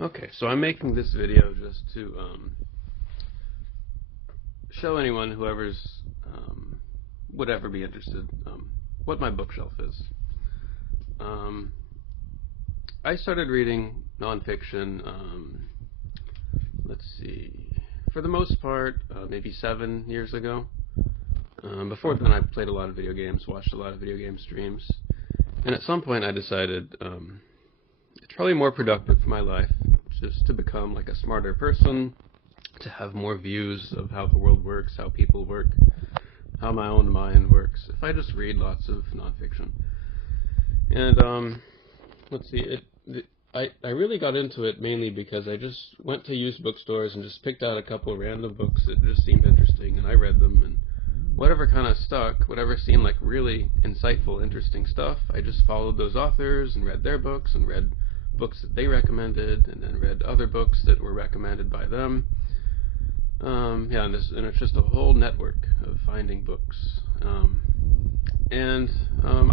Okay, so I'm making this video just to show anyone, whoever's would ever be interested, what my bookshelf is. Um, I started reading nonfiction, let's see, for the most part, maybe 7 years ago. Before then, I played a lot of video games, watched a lot of video game streams, and at some point I decided it's probably more productive for my life just to become like a smarter person, to have more views of how the world works, how people work, how my own mind works, if I just read lots of nonfiction. And let's see, I really got into it mainly because I just went to used bookstores and just picked out a couple of random books that just seemed interesting, and I read them, and whatever kind of stuck, whatever seemed like really insightful, interesting stuff, I just followed those authors and read their books and read books that they recommended, and then read other books that were recommended by them. Yeah, and it's just a whole network of finding books. I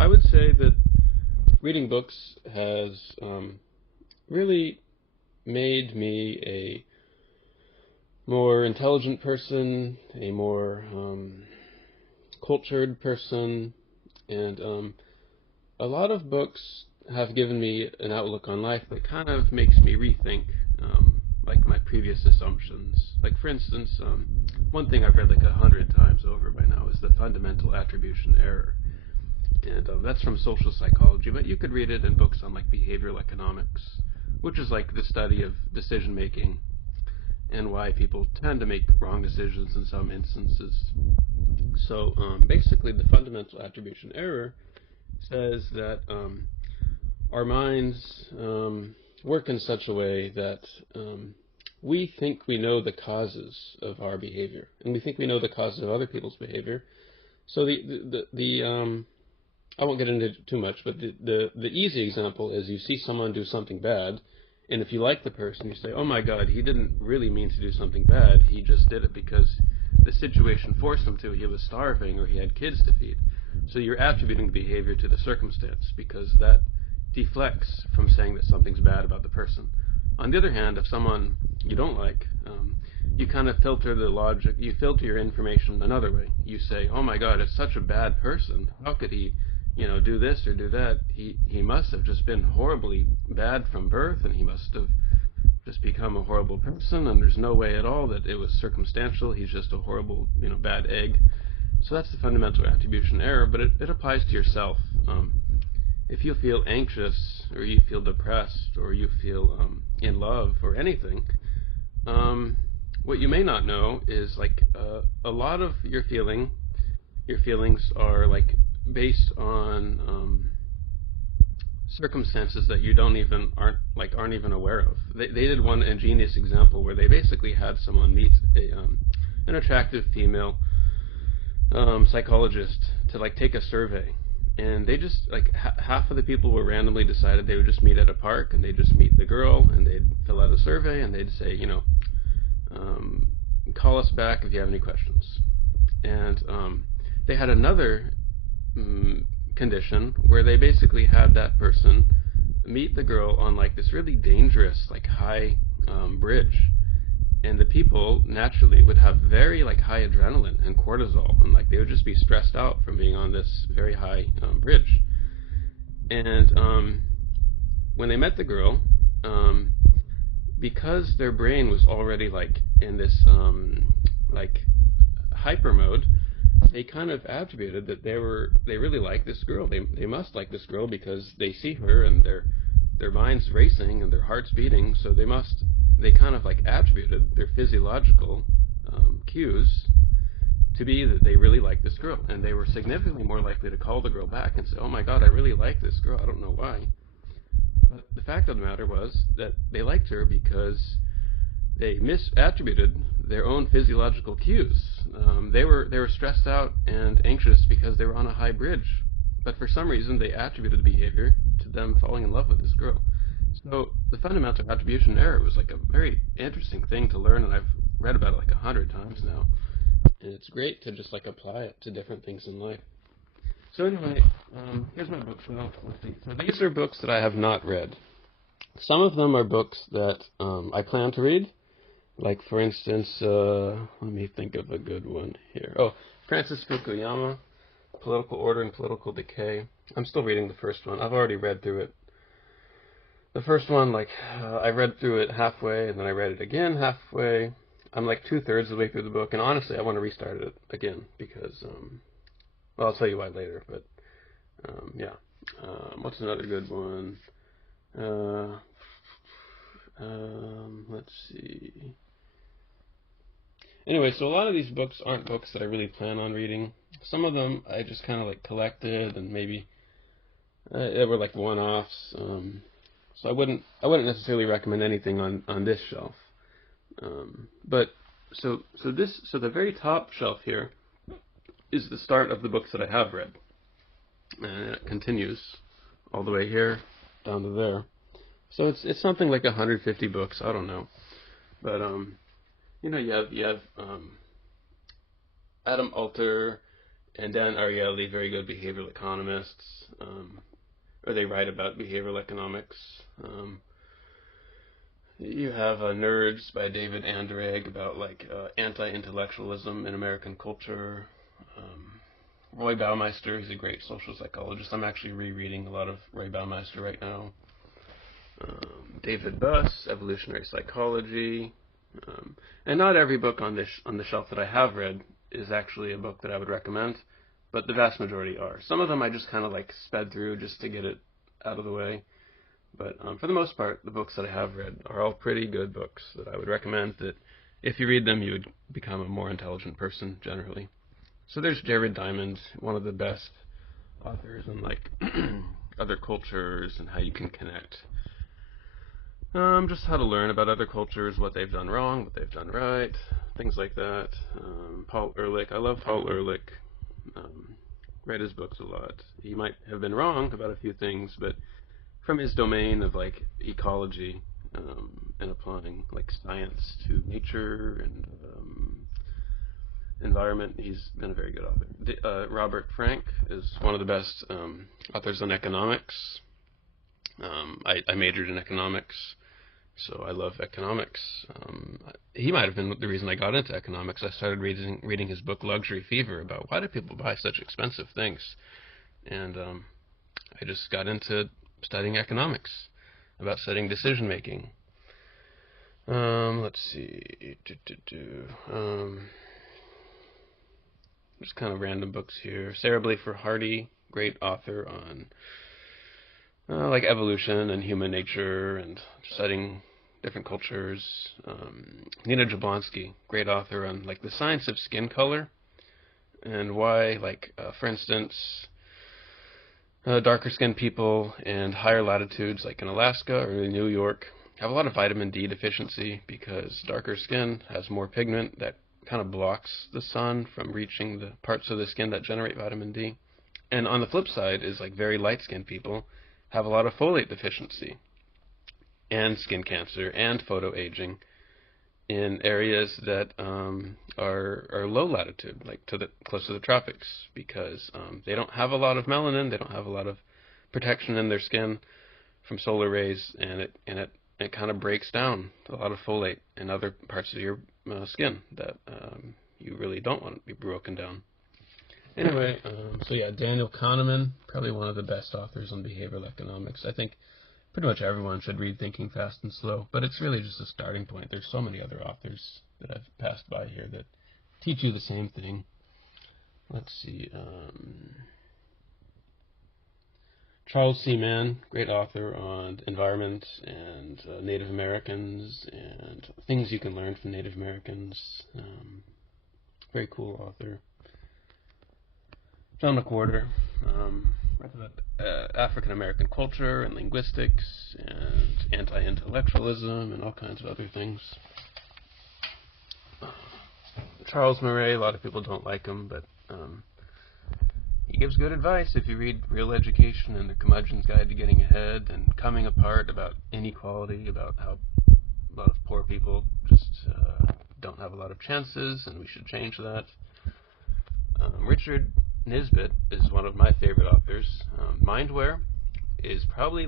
would say that reading books has really made me a more intelligent person, a more cultured person, and a lot of books have given me an outlook on life that kind of makes me rethink like my previous assumptions. Like, for instance, one thing I've read like 100 times over by now is the fundamental attribution error, and that's from social psychology, but you could read it in books on like behavioral economics, which is like the study of decision making and why people tend to make wrong decisions in some instances. So basically, the fundamental attribution error says that our minds work in such a way that we think we know the causes of our behavior, and we think we know the causes of other people's behavior. So I won't get into it too much, but the easy example is you see someone do something bad, and if you like the person, you say, oh my God, he didn't really mean to do something bad, he just did it because the situation forced him to, he was starving or he had kids to feed. So you're attributing the behavior to the circumstance, because that deflects from saying that something's bad about the person. On the other hand, if someone you don't like, you kind of filter the logic, you filter your information another way. You say, oh my God, it's such a bad person, how could he do this or do that? He must have just been horribly bad from birth, and he must have just become a horrible person, and there's no way at all that it was circumstantial, he's just a horrible, bad egg. So that's the fundamental attribution error, but it applies to yourself. If you feel anxious, or you feel depressed, or you feel in love, or anything, what you may not know is like a lot of your feelings are like based on circumstances that you aren't even aware of. They did one ingenious example where they basically had someone meet an attractive female psychologist to like take a survey, and they just like half of the people were randomly decided they would just meet at a park, and they'd just meet the girl, and they'd fill out a survey, and they'd say, call us back if you have any questions. And they had another condition where they basically had that person meet the girl on like this really dangerous like high bridge, and the people naturally would have very like high adrenaline and cortisol, and like they would just be stressed out from being on this very high bridge. And when they met the girl, because their brain was already like in this like hyper mode, they kind of attributed that they really like this girl. They must like this girl because they see her and their mind's racing and their heart's beating. So they kind of like attributed their physiological cues to be that they really like this girl, and they were significantly more likely to call the girl back and say, oh my God, I really like this girl, I don't know why. But the fact of the matter was that they liked her because they misattributed their own physiological cues. They were stressed out and anxious because they were on a high bridge, but for some reason they attributed the behavior to them falling in love with this girl. So the fundamental attribution error was like a very interesting thing to learn, and I've read about it like 100 times now, and it's great to just like apply it to different things in life. So anyway, here's my bookshelf. Let's see. So these are books that I have not read. Some of them are books that I plan to read. Like, for instance, let me think of a good one here. Oh, Francis Fukuyama, Political Order and Political Decay. I'm still reading the first one. I've already read through it. The first one, I read through it halfway, and then I read it again halfway. I'm like 2/3 of the way through the book, and honestly, I want to restart it again because, well, I'll tell you why later. But yeah. What's another good one? Let's see. Anyway, so a lot of these books aren't books that I really plan on reading. Some of them I just kind of like collected, and maybe they were like one-offs. So I wouldn't necessarily recommend anything on this shelf. But so the very top shelf here is the start of the books that I have read, and it continues all the way here down to there. So it's something like 150 books. I don't know, but you have Adam Alter and Dan Ariely, very good behavioral economists, or they write about behavioral economics. You have Nerds by David Andreg about anti-intellectualism in American culture. Roy Baumeister, he's a great social psychologist. I'm actually rereading a lot of Roy Baumeister right now. David Buss, Evolutionary Psychology. And not every book on the shelf that I have read is actually a book that I would recommend, but the vast majority are. Some of them I just kind of like sped through just to get it out of the way. But for the most part, the books that I have read are all pretty good books that I would recommend, that if you read them, you would become a more intelligent person generally. So there's Jared Diamond, one of the best authors on other cultures and how you can connect. Just how to learn about other cultures, what they've done wrong, what they've done right, things like that. Paul Ehrlich, I love Paul Ehrlich. Read his books a lot. He might have been wrong about a few things, but from his domain of ecology and applying science to nature and environment, he's been a very good author. Robert Frank is one of the best authors on economics. I majored in economics, so I love economics. He might have been the reason I got into economics. I started reading his book Luxury Fever about why do people buy such expensive things, and I just got into studying economics, about studying decision making. Let's see. Just kind of random books here. Sarah Blafer Hardy, great author on evolution and human nature and studying different cultures. Nina Jablonski, great author on the science of skin color and why, for instance, darker skinned people in higher latitudes, like in Alaska or in New York, have a lot of vitamin D deficiency because darker skin has more pigment that kind of blocks the sun from reaching the parts of the skin that generate vitamin D. And on the flip side is very light-skinned people have a lot of folate deficiency and skin cancer and photoaging in areas that are low latitude, close to the tropics, because they don't have a lot of melanin, they don't have a lot of protection in their skin from solar rays, and it kind of breaks down a lot of folate in other parts of your skin that you really don't want to be broken down. Anyway, so yeah, Daniel Kahneman, probably one of the best authors on behavioral economics. I think pretty much everyone should read Thinking Fast and Slow, but it's really just a starting point. There's so many other authors that I've passed by here that teach you the same thing. Let's see. Charles C. Mann, great author on environment and Native Americans and things you can learn from Native Americans. Very cool author. John McWhorter, writes about African American culture and linguistics and anti-intellectualism and all kinds of other things. Charles Murray, a lot of people don't like him, but he gives good advice if you read Real Education and The Curmudgeon's Guide to Getting Ahead and Coming Apart, about inequality, about how a lot of poor people just don't have a lot of chances and we should change that. Richard Nisbett is one of my favorite authors. Mindware is probably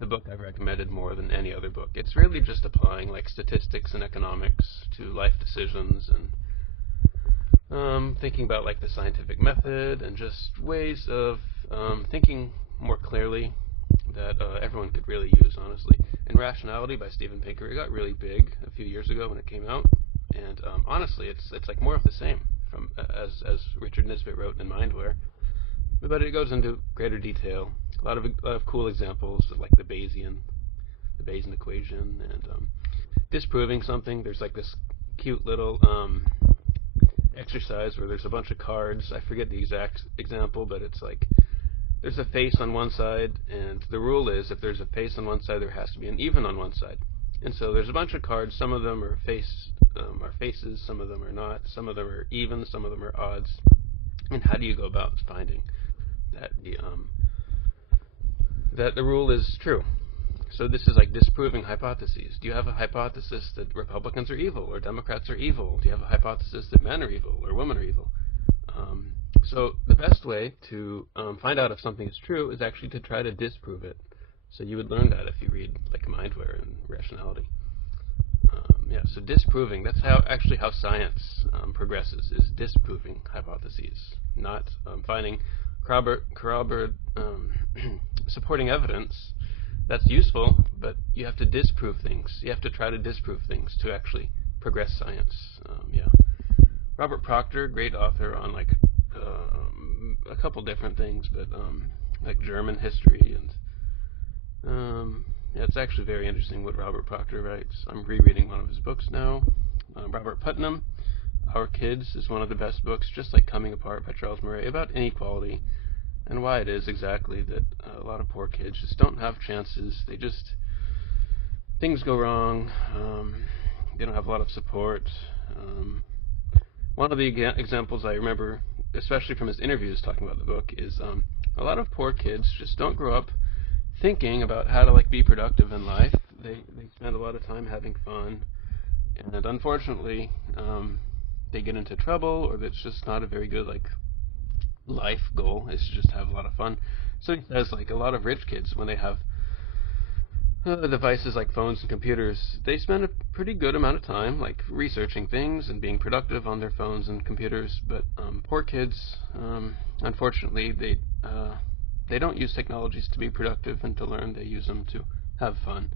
the book I've recommended more than any other book. It's really just applying like statistics and economics to life decisions, and thinking about like the scientific method and just ways of thinking more clearly that everyone could really use, honestly. And Rationality by Steven Pinker, it got really big a few years ago when it came out, and honestly, it's like more of the same from as Richard Nisbett wrote in Mindware, but it goes into greater detail. A lot of cool examples of like the Bayesian equation, and disproving something. There's like this cute little exercise where there's a bunch of cards. I forget the exact example, but it's like there's a face on one side, and the rule is if there's a face on one side, there has to be an even on one side. And so there's a bunch of cards. Some of them are faces, some of them are not, some of them are even, some of them are odds. And how do you go about finding that the rule is true? So this is like disproving hypotheses. Do you have a hypothesis that Republicans are evil or Democrats are evil? Do you have a hypothesis that men are evil or women are evil? So the best way to find out if something is true is actually to try to disprove it. So you would learn that if you read like Mindware and Rationality. Yeah, so disproving, that's actually how science progresses, is disproving hypotheses, not finding supporting evidence. That's useful, but you have to disprove things. You have to try to disprove things to actually progress science. Yeah. Robert Proctor, great author on like a couple different things, but like German history, and yeah, it's actually very interesting what Robert Proctor writes. I'm rereading one of his books now. Robert Putnam, Our Kids, is one of the best books, just like Coming Apart by Charles Murray, about inequality and why it is exactly that a lot of poor kids just don't have chances. Things go wrong. They don't have a lot of support. One of the examples I remember, especially from his interviews talking about the book, is a lot of poor kids just don't grow up thinking about how to like be productive in life. They spend a lot of time having fun, and unfortunately, they get into trouble, or it's just not a very good like life goal. Is to just have a lot of fun. So he says like a lot of rich kids, when they have devices like phones and computers, they spend a pretty good amount of time like researching things and being productive on their phones and computers. But poor kids, unfortunately, they don't use technologies to be productive and to learn. They use them to have fun.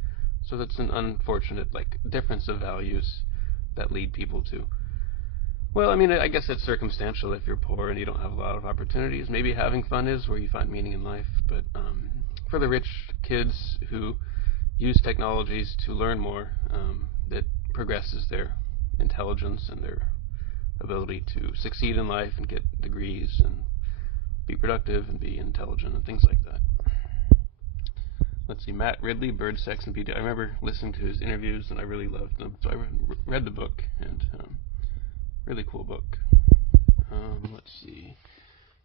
So that's an unfortunate like difference of values that lead people to, well, I mean, I guess it's circumstantial. If you're poor and you don't have a lot of opportunities, maybe having fun is where you find meaning in life. But for the rich kids who use technologies to learn more, that progresses their intelligence and their ability to succeed in life and get degrees and be productive and be intelligent and things like that. Let's see, Matt Ridley, Bird, Sex, and Beauty. I remember listening to his interviews and I really loved them. So I read the book, and really cool book. Let's see,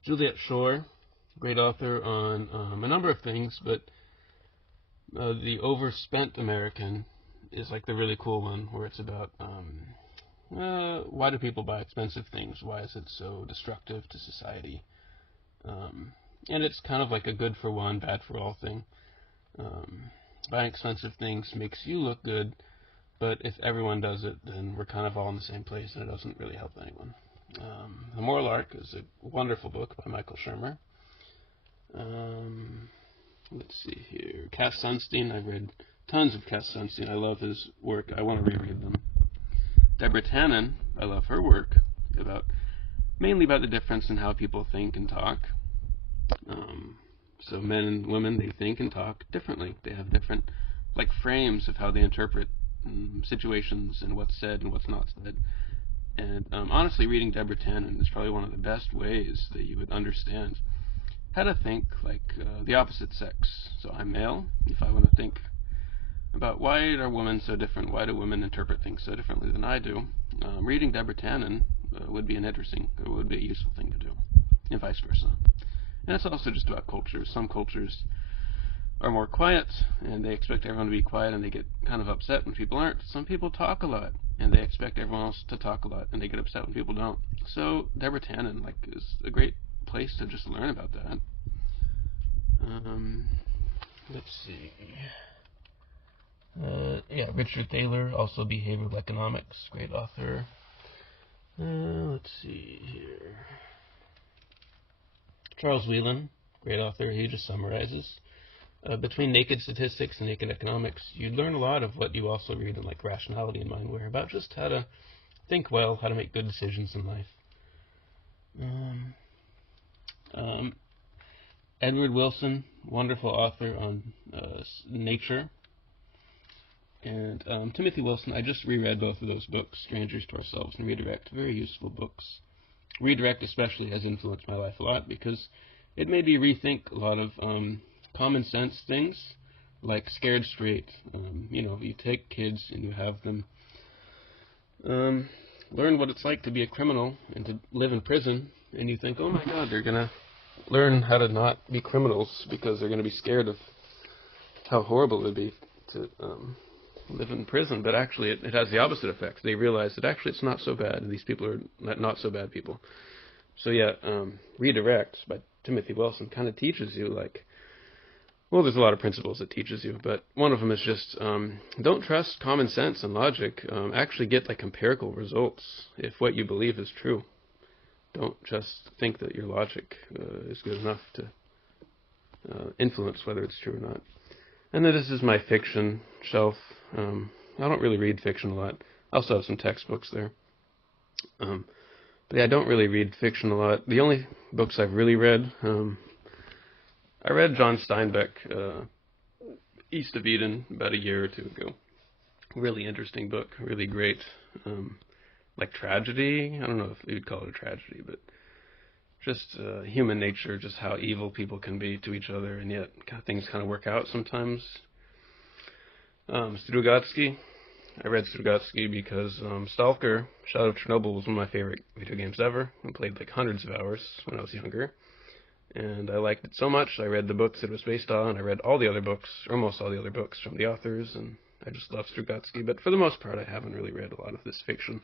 Juliet Shore, great author on a number of things, but The Overspent American is like the really cool one, where it's about why do people buy expensive things? Why is it so destructive to society? And it's kind of like a good for one, bad for all thing. Buying expensive things makes you look good, but if everyone does it, then we're kind of all in the same place, and it doesn't really help anyone. The Moral Arc is a wonderful book by Michael Shermer. Let's see here. Cass Sunstein, I've read tons of Cass Sunstein. I love his work. I want to reread them. Deborah Tannen, I love her work, mainly about the difference in how people think and talk. So men and women, they think and talk differently. They have different like frames of how they interpret situations and what's said and what's not said. And honestly, reading Deborah Tannen is probably one of the best ways that you would understand how to think like the opposite sex. So I'm male. If I want to think about why are women so different, why do women interpret things so differently than I do, reading Deborah Tannen would be a useful thing to do, and vice versa. And it's also just about cultures. Some cultures are more quiet, and they expect everyone to be quiet, and they get kind of upset when people aren't. Some people talk a lot, and they expect everyone else to talk a lot, and they get upset when people don't. So Deborah Tannen is a great place to just learn about that. let's see. Yeah, Richard Thaler, also behavioral economics, great author. Let's see here. Charles Whelan, great author. He just summarizes. Between Naked Statistics and Naked Economics, you learn a lot of what you also read in like Rationality and Mindware about just how to think well, how to make good decisions in life. Edward Wilson, wonderful author on nature. And Timothy Wilson, I just reread both of those books, Strangers to Ourselves and Redirect, very useful books. Redirect especially has influenced my life a lot because it made me rethink a lot of common sense things, like Scared Straight. You take kids and you have them learn what it's like to be a criminal and to live in prison, and you think, oh my God, they're going to learn how to not be criminals because they're going to be scared of how horrible it would be to live in prison. But actually it has the opposite effect. They realize that actually it's not so bad, and these people are not so bad people. So yeah, Redirect by Timothy Wilson kind of teaches you, like, well, there's a lot of principles it teaches you, but one of them is just don't trust common sense and logic. Actually get like empirical results if what you believe is true. Don't just think that your logic is good enough to influence whether it's true or not. And then this is my fiction shelf. I don't really read fiction a lot. I also have some textbooks there. But yeah, I don't really read fiction a lot. The only books I've really read, I read John Steinbeck, East of Eden, about a year or two ago. Really interesting book, really great. Like tragedy, I don't know if you'd call it a tragedy, but just human nature, just how evil people can be to each other, and yet things kind of work out sometimes. Strugatsky, I read Strugatsky because Stalker, Shadow of Chernobyl, was one of my favorite video games ever. I played like hundreds of hours when I was younger, and I liked it so much I read the books it was based on. I read all the other books, or almost all the other books from the authors, and I just love Strugatsky. But for the most part, I haven't really read a lot of this fiction.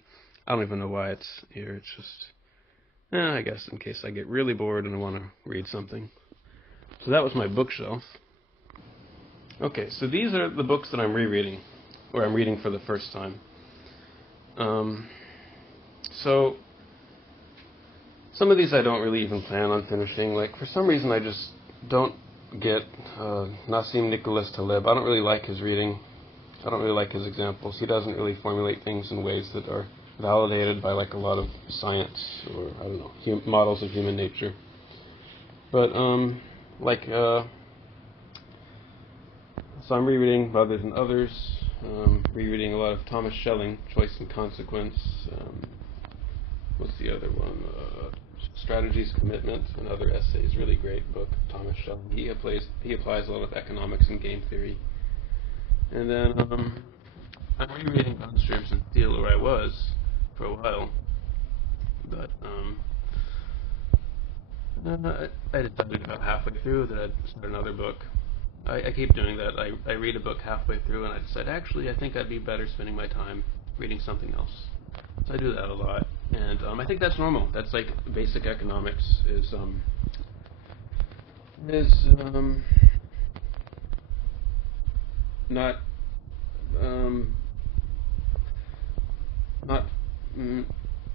I don't even know why it's here. It's just, I guess in case I get really bored and I want to read something. So that was my bookshelf. Okay, so these are the books that I'm rereading, or I'm reading for the first time. So some of these I don't really even plan on finishing. Like, for some reason I just don't get Nassim Nicholas Taleb. I don't really like his reading. I don't really like his examples. He doesn't really formulate things in ways that are validated by like a lot of science, or I don't know, models of human nature. But so I'm rereading Mothers and Others, rereading a lot of Thomas Schelling, Choice and Consequence. What's the other one? Strategies, Commitment, another essays. Really great book, Thomas Schelling. He applies a lot of economics and game theory. And then I'm rereading Guns, Germs, and Steel, where I was for a while, but I decided about halfway through that I'd start another book. I keep doing that. I read a book halfway through and I decide, actually, I think I'd be better spending my time reading something else. So I do that a lot, and I think that's normal. That's like basic economics is not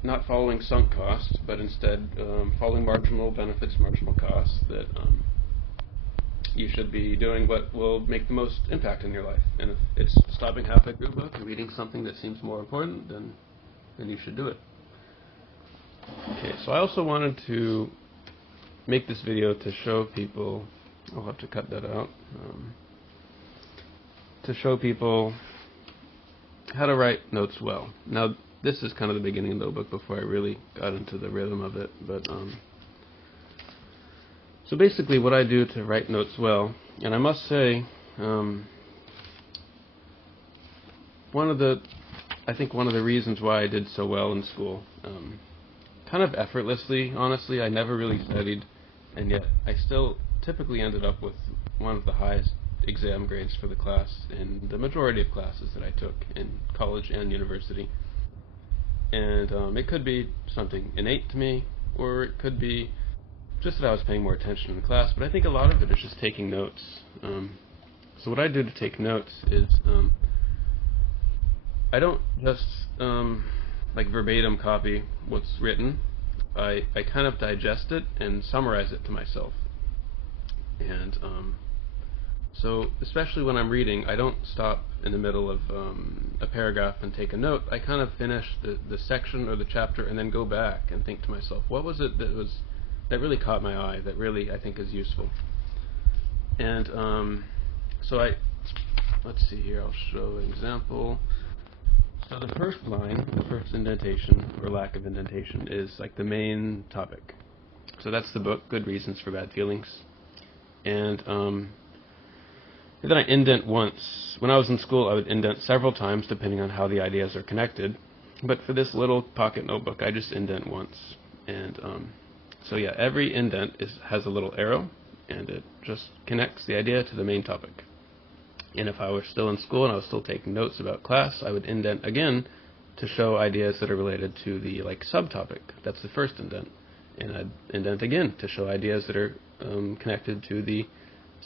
not following sunk costs, but instead following marginal benefits, marginal costs, that you should be doing what will make the most impact in your life. And if it's stopping halfway through a book and reading something that seems more important, then you should do it. Okay, so I also wanted to make this video to show people, I'll have to cut that out, to show people how to write notes well. Now, this is kind of the beginning of the book before I really got into the rhythm of it, but so basically what I do to write notes well, and I must say, I think one of the reasons why I did so well in school, kind of effortlessly, honestly, I never really studied, and yet I still typically ended up with one of the highest exam grades for the class in the majority of classes that I took in college and university. And it could be something innate to me, or it could be just that I was paying more attention in the class, but I think a lot of it is just taking notes. So what I do to take notes is I don't just like verbatim copy what's written. I kind of digest it and summarize it to myself. And so especially when I'm reading, I don't stop in the middle of a paragraph and take a note. I kind of finish the section or the chapter and then go back and think to myself, what was it that really caught my eye, that really I think is useful. And so let's see here, I'll show an example. So the first line, the first indentation or lack of indentation is like the main topic. So that's the book, Good Reasons for Bad Feelings. And then I indent once. When I was in school, I would indent several times depending on how the ideas are connected. But for this little pocket notebook, I just indent once. And so yeah, every indent has a little arrow, and it just connects the idea to the main topic. And if I were still in school and I was still taking notes about class, I would indent again to show ideas that are related to the subtopic. That's the first indent. And I'd indent again to show ideas that are connected to the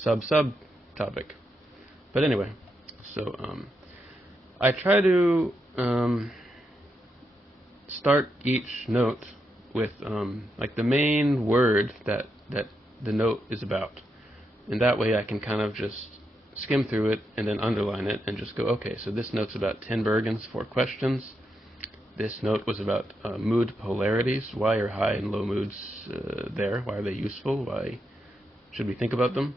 subtopic. But anyway, so I try to start each note with the main word that the note is about. And that way I can kind of just skim through it and then underline it and just go, okay, so this note's about Ten Bergens, 4 questions. This note was about mood polarities. Why are high and low moods there? Why are they useful? Why should we think about them?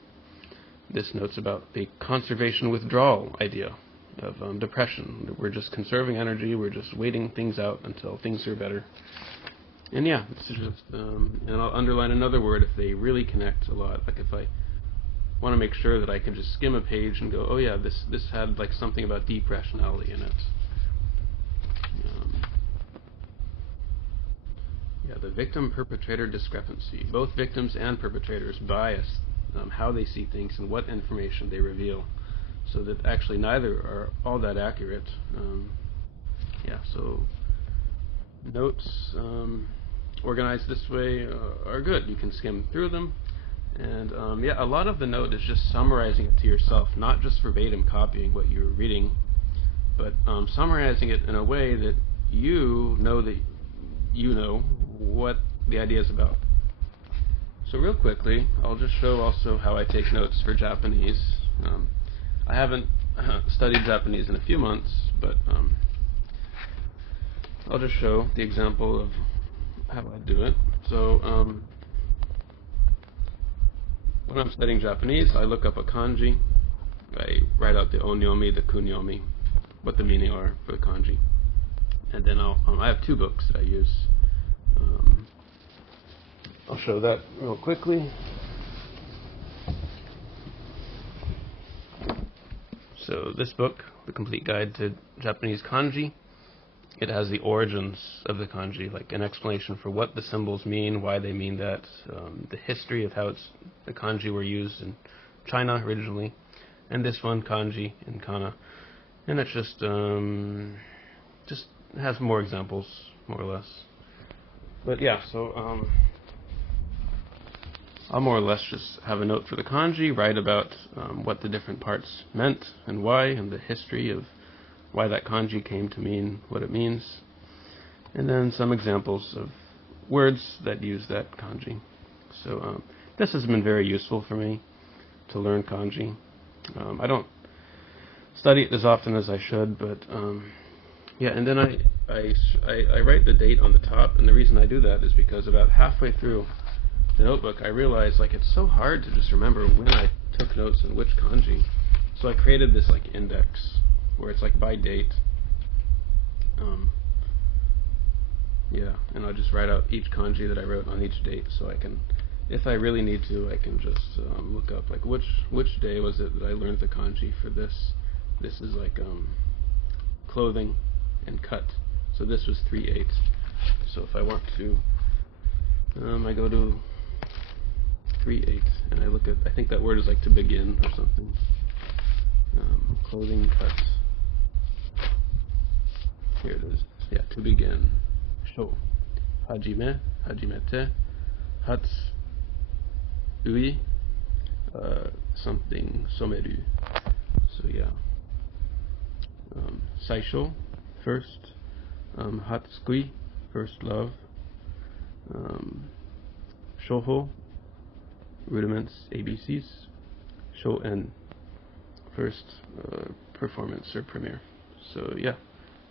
This note's about the conservation withdrawal idea of depression. We're just conserving energy. We're just waiting things out until things are better. And yeah, it's just, and I'll underline another word if they really connect a lot. Like if I want to make sure that I can just skim a page and go, oh yeah, this had something about deep rationality in it. Yeah, the victim-perpetrator discrepancy. Both victims and perpetrators bias how they see things and what information they reveal, so that actually neither are all that accurate. Yeah, so notes organized this way are good. You can skim through them. And yeah, a lot of the note is just summarizing it to yourself, not just verbatim copying what you're reading, but summarizing it in a way that you know what the idea is about. So real quickly, I'll just show also how I take notes for Japanese. I haven't studied Japanese in a few months, but I'll just show the example of how I do it. So when I'm studying Japanese, I look up a kanji. I write out the onyomi, the kunyomi, what the meaning are for the kanji. And then I have 2 books that I use. I'll show that real quickly. So this book, The Complete Guide to Japanese Kanji, it has the origins of the kanji, like an explanation for what the symbols mean, why they mean that, the history of how the kanji were used in China originally, and this one, kanji and kana, and it's just has more examples, more or less. But yeah, so I'll more or less just have a note for the kanji, write about what the different parts meant and why, and the history of why that kanji came to mean what it means, and then some examples of words that use that kanji. So this has been very useful for me to learn kanji. I don't study it as often as I should, but yeah, and then I write the date on the top, and the reason I do that is because about halfway through the notebook I realized it's so hard to just remember when I took notes on which kanji. So I created this index where it's by date. Yeah, and I'll just write out each kanji that I wrote on each date, so I can, if I really need to, I can just look up which day was it that I learned the kanji for this. This is clothing and cut. So this was 3/8. So if I want to, I go to 3/8 and I look at, I think that word is to begin or something. Clothing cut. Here it is. Yeah, to begin. Sho. Hajime. Hajimete. Hats. Ui. Something. Someru. So yeah. Saisho, First. Hatsukui, First Love. Shouho, Rudiments, ABCs. Shoen, First Performance or Premiere. So yeah,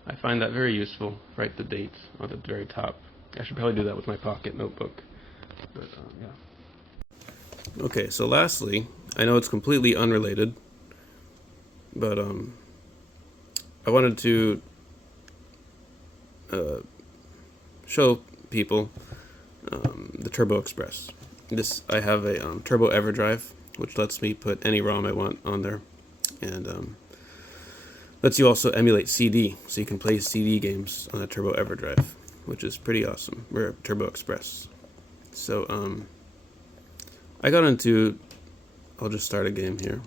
I find that very useful. Write the date on the very top. I should probably do that with my pocket notebook. But yeah. Okay, so lastly, I know it's completely unrelated, but I wanted to show people the TurboExpress. I have a Turbo EverDrive, which lets me put any ROM I want on there, and lets you also emulate CD, so you can play CD games on a Turbo EverDrive, which is pretty awesome. We're at TurboExpress. So I got into. I'll just start a game here.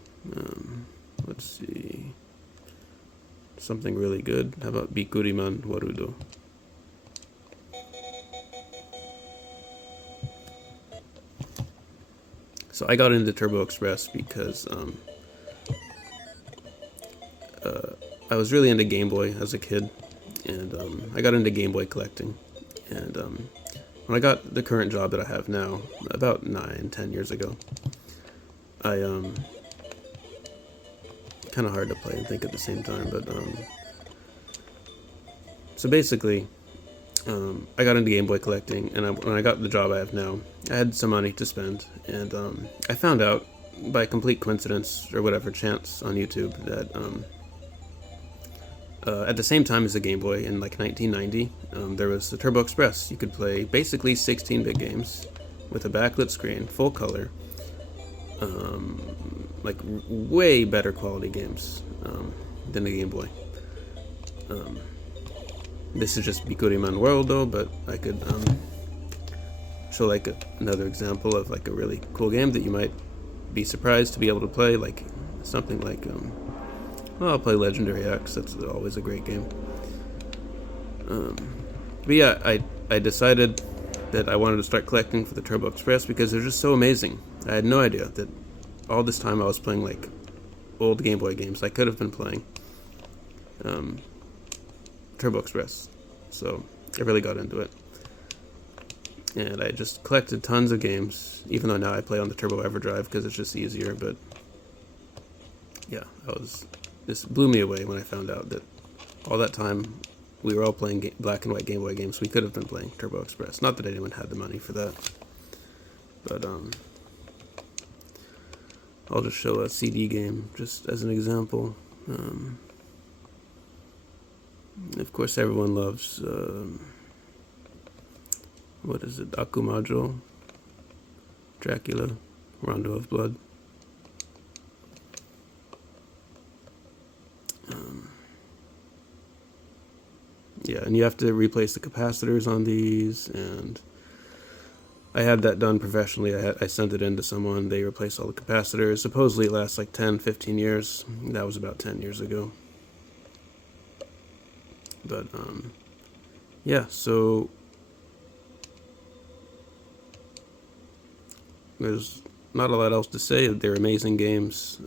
Let's see. Something really good. How about Bikuriman Warudo? So I got into TurboExpress because I was really into Game Boy as a kid, and I got into Game Boy collecting. And when I got the current job that I have now, about 9-10 years ago, I kind of hard to play and think at the same time, but so basically, I got into Game Boy collecting, and when I got the job I have now, I had some money to spend, and I found out by complete coincidence or whatever chance on YouTube that at the same time as the Game Boy in like 1990, there was the TurboExpress. You could play basically 16-bit games with a backlit screen, full color, like way better quality games than the Game Boy. This is just Bikuriman World though, but I could show like another example of like a really cool game that you might be surprised to be able to play, like something like well, I'll play Legendary Axe. That's always a great game. But yeah, I decided that I wanted to start collecting for the TurboExpress because they're just so amazing. I had no idea that all this time I was playing like old Game Boy games I could have been playing TurboExpress. So I really got into it. And I just collected tons of games, even though now I play on the Turbo EverDrive because it's just easier. But yeah, this blew me away when I found out that all that time we were all playing black and white Game Boy games. We could have been playing TurboExpress. Not that anyone had the money for that, but I'll just show a CD game just as an example. Of course, everyone loves what is it? Akumajo, Dracula, Rondo of Blood. Yeah, and you have to replace the capacitors on these, and I had that done professionally. I sent it in to someone. They replaced all the capacitors. Supposedly it lasts like 10-15 years. That was about 10 years ago. But yeah, so there's not a lot else to say. They're amazing games.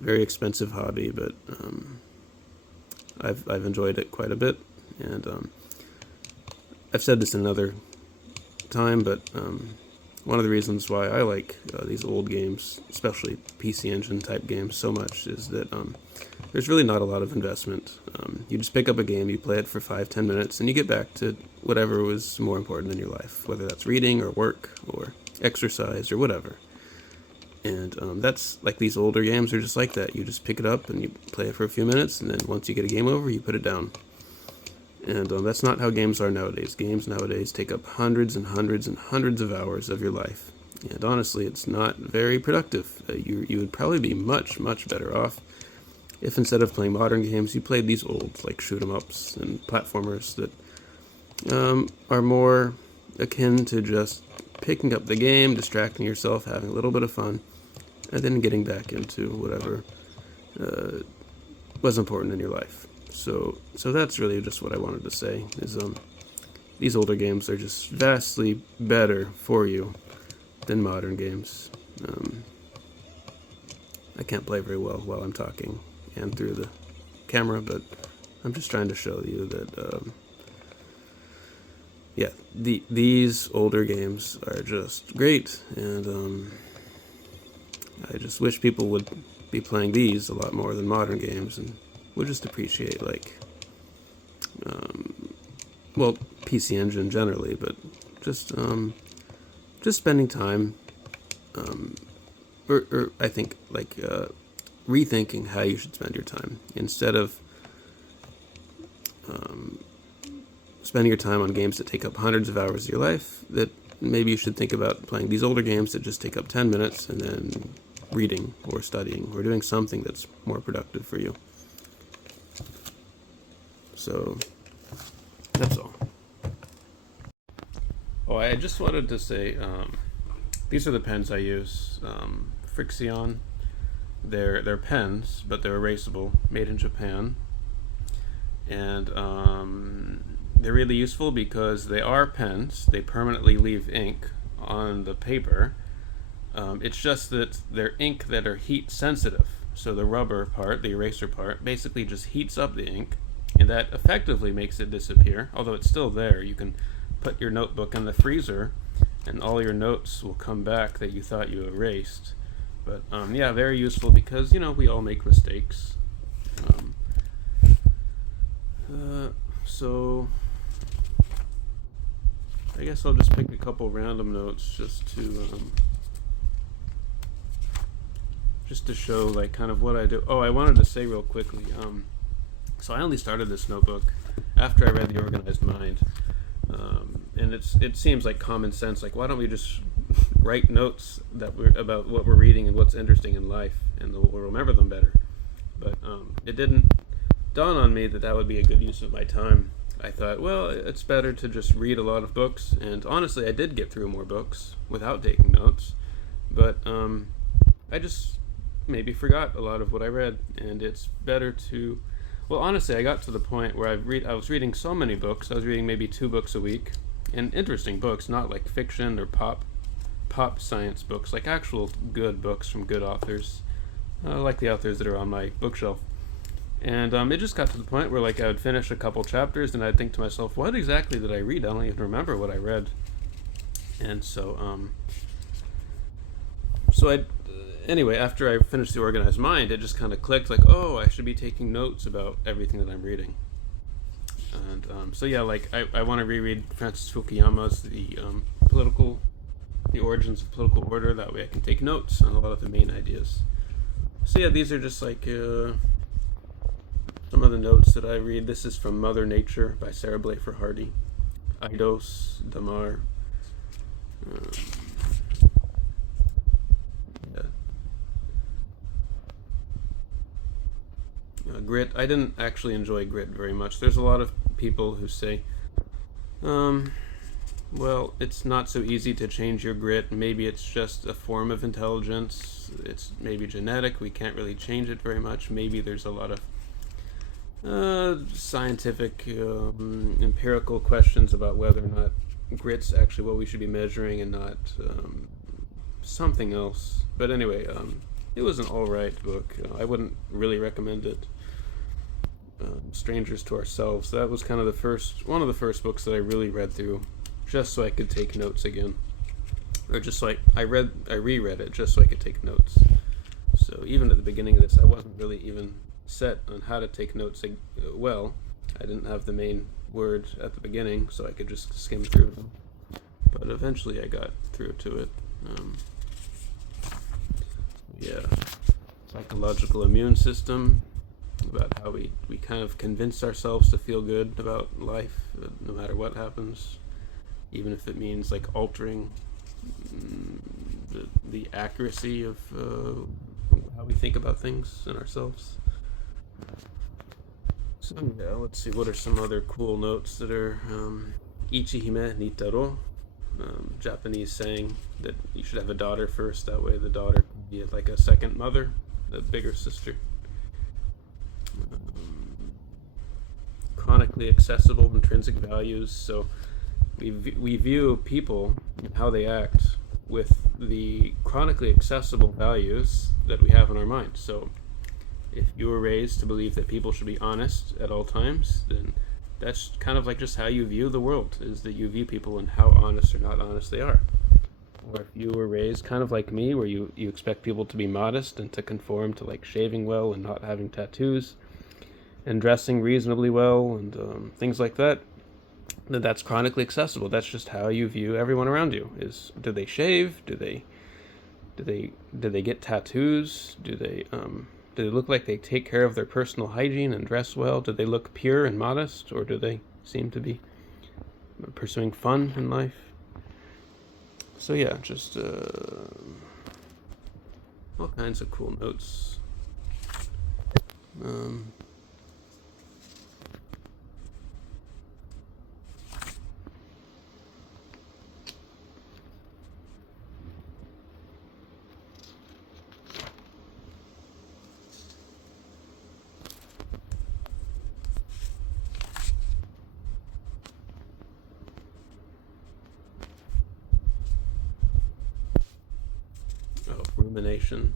Very expensive hobby, but I've enjoyed it quite a bit, and I've said this another time, but one of the reasons why I like these old games, especially PC Engine type games, so much is that there's really not a lot of investment. You just pick up a game, you play it for 5-10 minutes, and you get back to whatever was more important in your life, whether that's reading or work or exercise or whatever. And that's like these older games are just like that. You just pick it up and you play it for a few minutes, and then once you get a game over, you put it down. And that's not how games are nowadays. Games nowadays take up hundreds and hundreds and hundreds of hours of your life. And honestly, it's not very productive. You would probably be much, much better off if instead of playing modern games, you played these old, like shoot-'em-ups and platformers that are more akin to just picking up the game, distracting yourself, having a little bit of fun, and then getting back into whatever was important in your life. So that's really just what I wanted to say, is these older games are just vastly better for you than modern games. I can't play very well while I'm talking and through the camera, but I'm just trying to show you that, yeah, these older games are just great, and I just wish people would be playing these a lot more than modern games, and would just appreciate, like, well, PC Engine generally, but just spending time, or I think, like, rethinking how you should spend your time instead of spending your time on games that take up hundreds of hours of your life. That maybe you should think about playing these older games that just take up 10 minutes and then reading or studying or doing something that's more productive for you. So that's all. Oh, I just wanted to say, these are the pens I use. Frixion. They're pens, but they're erasable, made in Japan, and they're really useful because they are pens. They permanently leave ink on the paper. It's just that they're ink that are heat sensitive. So the rubber part, the eraser part, basically just heats up the ink, and that effectively makes it disappear. Although it's still there, you can put your notebook in the freezer, and all your notes will come back that you thought you erased. But yeah, very useful because, you know, we all make mistakes. So I guess I'll just pick a couple random notes just to show, like, kind of what I do. Oh, I wanted to say real quickly. So I only started this notebook after I read The Organized Mind, and it seems like common sense. Like, why don't we just write notes about what we're reading and what's interesting in life, and we'll remember them better. But it didn't dawn on me that that would be a good use of my time. I thought, well, it's better to just read a lot of books, and honestly, I did get through more books without taking notes, but I just maybe forgot a lot of what I read, and it's better to... Well, honestly, I got to the point where I was reading so many books. I was reading maybe 2 books a week, and interesting books, not like fiction or pop science books, like actual good books from good authors, like the authors that are on my bookshelf. And it just got to the point where, like, I would finish a couple chapters and I'd think to myself, what exactly did I read? I don't even remember what I read. And so anyway, after I finished The Organized Mind, it just kind of clicked, like, oh, I should be taking notes about everything that I'm reading. And so yeah, like, I want to reread Francis Fukuyama's The Origins of Political Order. That way I can take notes on a lot of the main ideas. So yeah, these are just like some of the notes that I read. This is from Mother Nature by Sarah Blafer Hardy. Eidos Damar. Grit. I didn't actually enjoy Grit very much. There's a lot of people who say, well, it's not so easy to change your grit. Maybe it's just a form of intelligence. It's maybe genetic. We can't really change it very much. Maybe there's a lot of scientific, empirical questions about whether or not grit's actually what we should be measuring and not something else. But anyway, it was an alright book. I wouldn't really recommend it. Strangers to Ourselves. That was kind of one of the first books that I really read through, just so I could take notes again, or just like I reread it just so I could take notes. So even at the beginning of this, I wasn't really even set on how to take notes well. I didn't have the main word at the beginning, so I could just skim through them. But eventually, I got through to it. Yeah, psychological immune system, about how we kind of convince ourselves to feel good about life, no matter what happens, even if it means, like, altering the accuracy of how we think about things and ourselves. So yeah, let's see, what are some other cool notes that are Ichihime Nitaro, Japanese saying that you should have a daughter first, that way the daughter can be like a second mother, the bigger sister. Chronically accessible intrinsic values. So we view people and how they act with the chronically accessible values that we have in our mind. So if you were raised to believe that people should be honest at all times, then that's kind of like just how you view the world, is that you view people and how honest or not honest they are. Or if you were raised kind of like me, where you expect people to be modest and to conform to like shaving well and not having tattoos and dressing reasonably well and things like that, then that's chronically accessible. That's just how you view everyone around you. Is do they shave? Do they get tattoos? Do they look like they take care of their personal hygiene and dress well? Do they look pure and modest, or do they seem to be pursuing fun in life? So yeah, just all kinds of cool notes. Um, Rumination,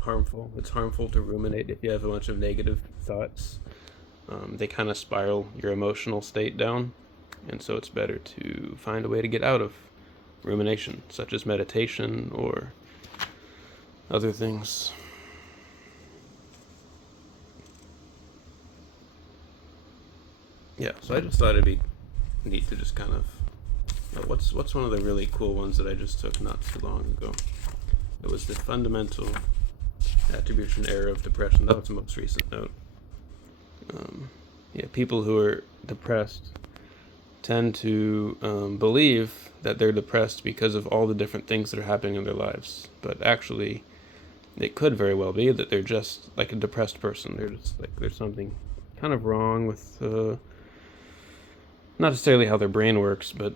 harmful. It's harmful to ruminate if you have a bunch of negative thoughts. They kind of spiral your emotional state down, and so it's better to find a way to get out of rumination, such as meditation or other things. Yeah, so I just thought it'd be neat to just kind of what's one of the really cool ones that I just took not too long ago. It was the fundamental attribution error of depression. That was the most recent note. Yeah, people who are depressed tend to believe that they're depressed because of all the different things that are happening in their lives. But actually, it could very well be that they're just like a depressed person. They're just like, there's something kind of wrong with, not necessarily how their brain works, but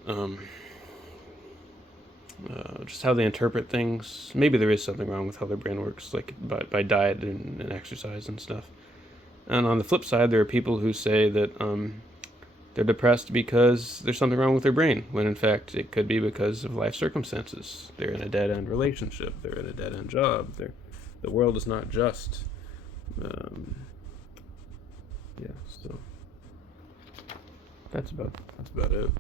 just how they interpret things. Maybe there is something wrong with how their brain works, like by diet and exercise and stuff. And on the flip side, there are people who say that they're depressed because there's something wrong with their brain, when in fact it could be because of life circumstances. They're in a dead-end relationship. They're in a dead-end job. The world is not just. Yeah, so that's about it.